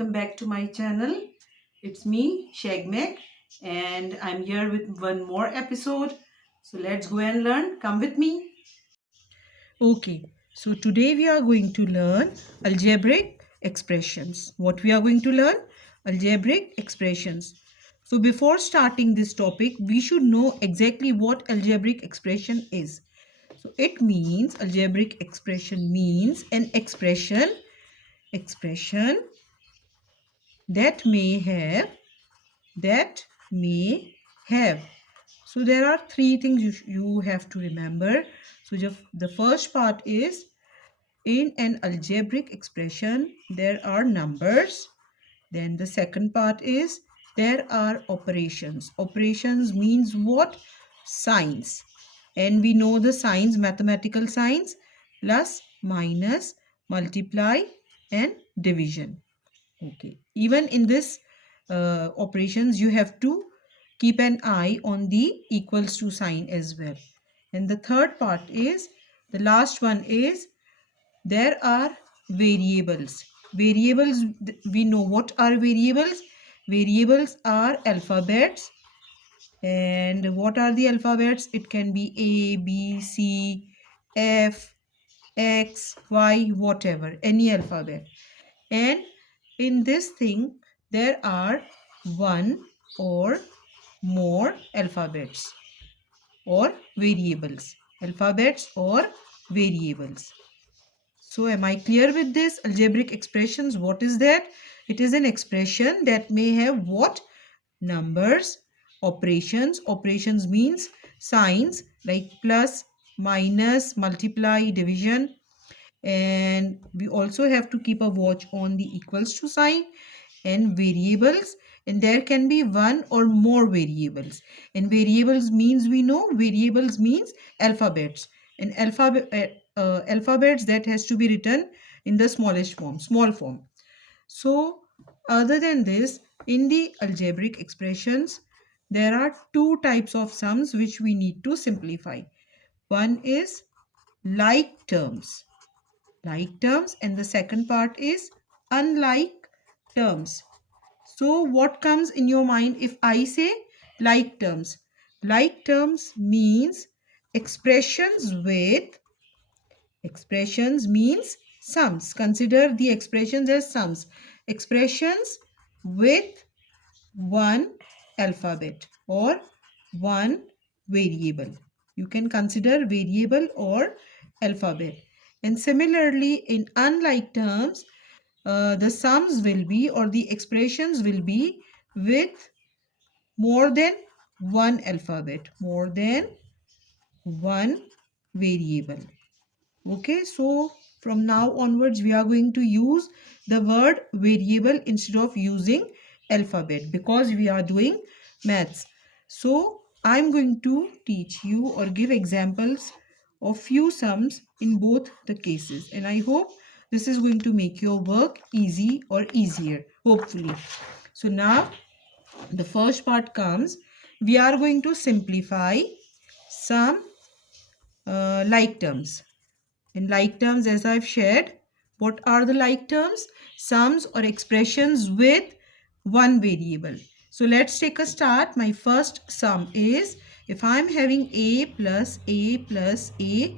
welcome back to my channel. It's me, Shagmek, and I'm here with one more episode. So let's go and learn. Come with me. Okay, so today we are going to learn algebraic expressions. What we are going to learn? Algebraic expressions. So before starting this topic, we should know exactly what algebraic expression is. So it means algebraic expression means an expression that may have. So there are three things you have to remember. So the first part is, in an algebraic expression there are numbers. Then the second part is, there are operations. Operations means what? Signs. And we know the signs, mathematical signs: plus, minus, multiply and division. Okay, even in this operations you have to keep an eye on the equals to sign as well. And the third part is, the last one is, there are variables. Variables, we know what are variables. Variables are alphabets. And what are the alphabets? It can be A, B, C, F, X, Y, whatever, any alphabet. And in this thing there are one or more alphabets or variables. Alphabets or variables. So am I clear with this? Algebraic expressions, what is that? It is an expression that may have what? Numbers. Operations. Operations means signs like plus, minus, multiply, division. And we also have to keep a watch on the equals to sign. And variables, and there can be one or more variables. And variables means, we know variables means alphabets. And alphabets that has to be written in the smallest form, small form. So other than this, in the algebraic expressions there are two types of sums which we need to simplify. One is like terms, and the second part is unlike terms. So what comes in your mind if I say like terms? Like terms means expressions means sums. Consider the expressions as sums. Expressions with one alphabet or one variable. You can consider variable or alphabet. And similarly, in unlike terms, the sums will be, or the expressions will be, with more than one alphabet, more than one variable. Okay, so from now onwards we are going to use the word variable instead of using alphabet, because we are doing maths. So I'm going to teach you or give examples of few sums in both the cases, and I hope this is going to make your work easy or easier, hopefully. So now the first part comes. We are going to simplify some like terms. In like terms, as I've shared, what are the like terms? Sums or expressions with one variable. So let's take a start. My first sum is, if I'm having a plus a plus a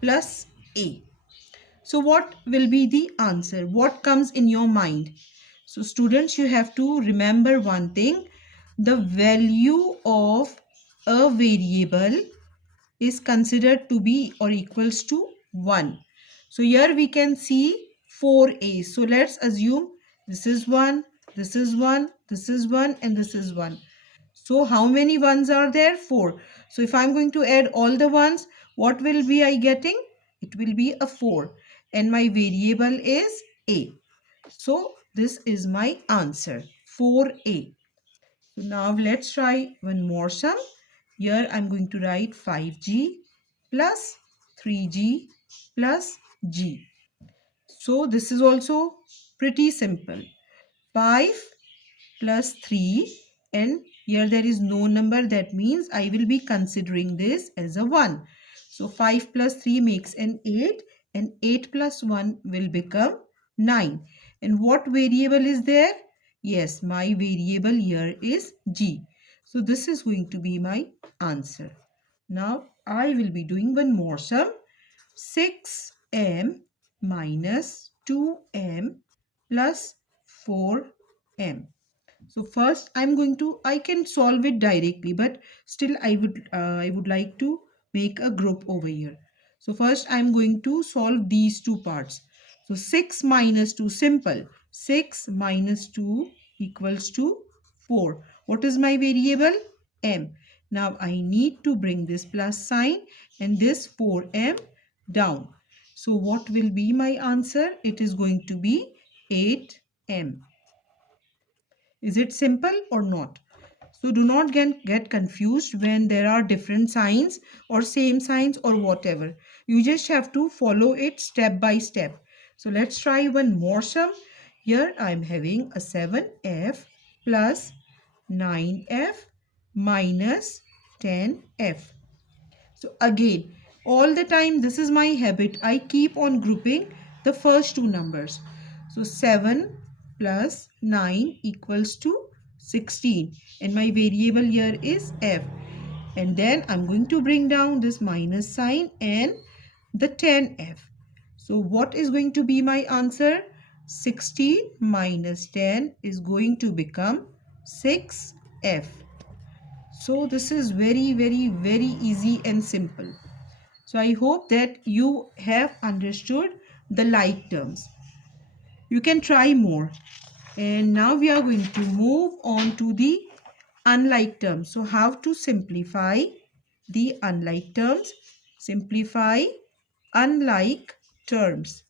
plus a. So what will be the answer? What comes in your mind? So students, you have to remember one thing. The value of a variable is considered to be or equals to 1. So here we can see 4a. So let's assume this is 1, this is 1, this is 1 and this is 1. So how many ones are there? 4. So if I'm going to add all the ones, what will be I getting? It will be a 4. And my variable is a. So this is my answer, 4a. So now let's try one more sum. Here I'm going to write 5g plus 3g plus g. So this is also pretty simple. 5 plus 3, and here there is no number, that means I will be considering this as a 1. So 5 plus 3 makes an 8, and 8 plus 1 will become 9. And what variable is there? Yes, my variable here is G. So this is going to be my answer. Now I will be doing one more sum. 6m minus 2m plus 4m. So first I can solve it directly, but still I would like to make a group over here. So first I'm going to solve these two parts. So 6 minus 2, simple. 6 minus 2 equals to 4. What is my variable? M. Now I need to bring this plus sign and this 4m down. So what will be my answer? It is going to be 8m. Is it simple or not? So do not get confused when there are different signs or same signs or whatever. You just have to follow it step by step. So let's try one more sum. Here I'm having a 7f plus 9f minus 10f. So again, all the time this is my habit. I keep on grouping the first two numbers. So 7 plus 9 equals to 16. And my variable here is f. And then I'm going to bring down this minus sign and the 10f. So what is going to be my answer? 16 minus 10 is going to become 6f. So this is very easy and simple. So I hope that you have understood the like terms. You can try more. And now we are going to move on to the unlike terms. So how to simplify the unlike terms? Simplify unlike terms.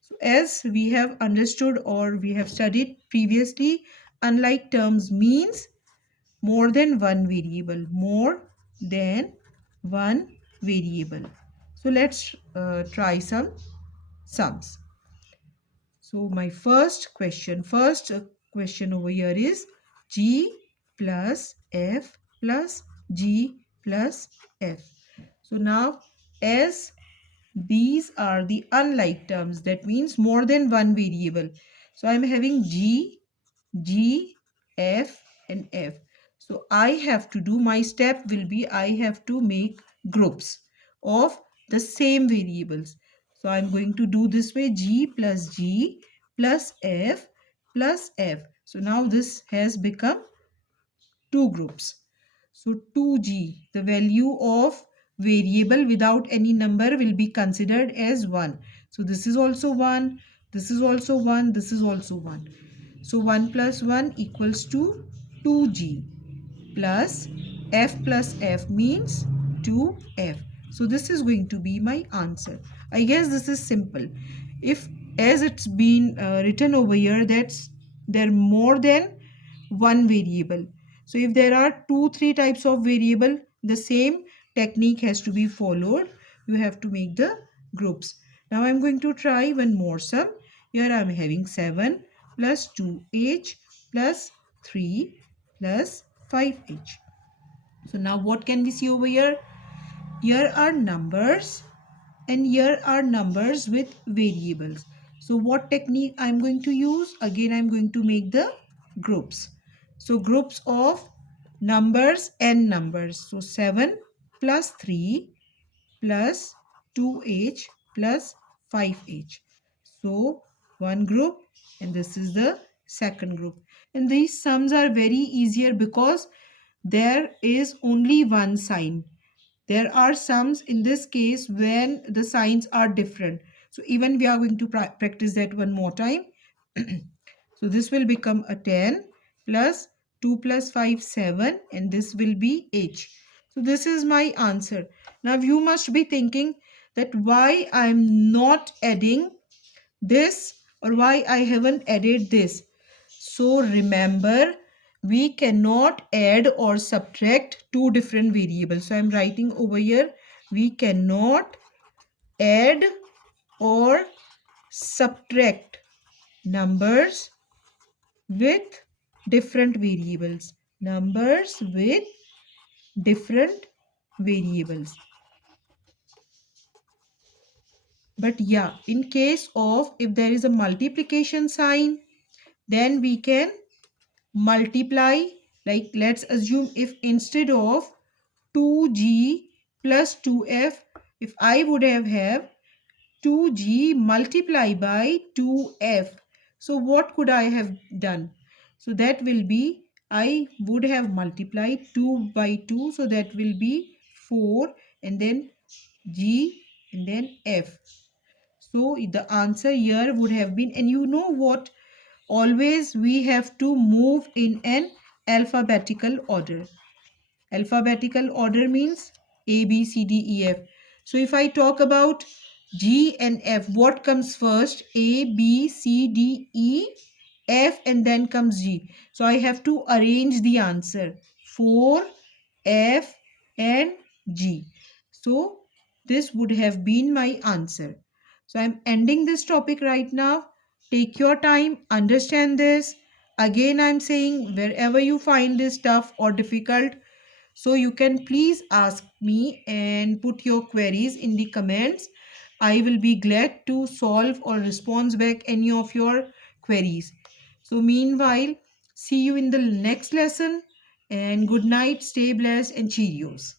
So as we have understood or we have studied previously, unlike terms means more than one variable. More than one variable. So let's try some sums. So my first question over here is G plus F plus G plus F. So now as these are the unlike terms, that means more than one variable. So I'm having G, F and F. So I have to do, my step will be I have to make groups of the same variables. So I'm going to do this way, G plus F plus F. So now this has become two groups. So 2G, the value of variable without any number will be considered as 1. So this is also 1, this is also 1, this is also 1. So 1 plus 1 equals to 2G plus F means 2F. So this is going to be my answer. I guess this is simple. If as it's been written over here, that's there more than one variable. So if there are 3 types of variable, the same technique has to be followed. You have to make the groups. Now I'm going to try one more sum. Here I'm having 7 plus 2h plus 3 plus 5h. So now what can we see over here? Here are numbers and here are numbers with variables. So what technique I'm going to use? Again, I'm going to make the groups. So groups of numbers and numbers. So 7 plus 3 plus 2h plus 5h. So one group and this is the second group. And these sums are very easier because there is only one sign. There are sums in this case when the signs are different. So even we are going to practice that one more time. So this will become a 10 plus 2 plus 5, 7 and this will be h. So this is my answer. Now you must be thinking that why I'm not adding this or why I haven't added this. So remember, we cannot add or subtract two different variables. So I'm writing over here, we cannot add or subtract numbers with different variables. Numbers with different variables. But yeah, in case of if there is a multiplication sign, then we can multiply. Like let's assume if instead of 2g plus 2f, if I would have 2g multiply by 2f. So what could I have done? So that will be, I would have multiplied 2 by 2. So that will be 4 and then g and then f. So the answer here would have been, and you know what? Always we have to move in an alphabetical order. Alphabetical order means A, B, C, D, E, F. So if I talk about G and F, what comes first? A, B, C, D, E, F, and then comes G. So I have to arrange the answer. 4, F, and G. So this would have been my answer. So I'm ending this topic right now. Take your time, understand this. Again, I'm saying wherever you find this tough or difficult, so you can please ask me and put your queries in the comments. I will be glad to solve or respond back any of your queries. So meanwhile, see you in the next lesson and good night, stay blessed and Cheerios.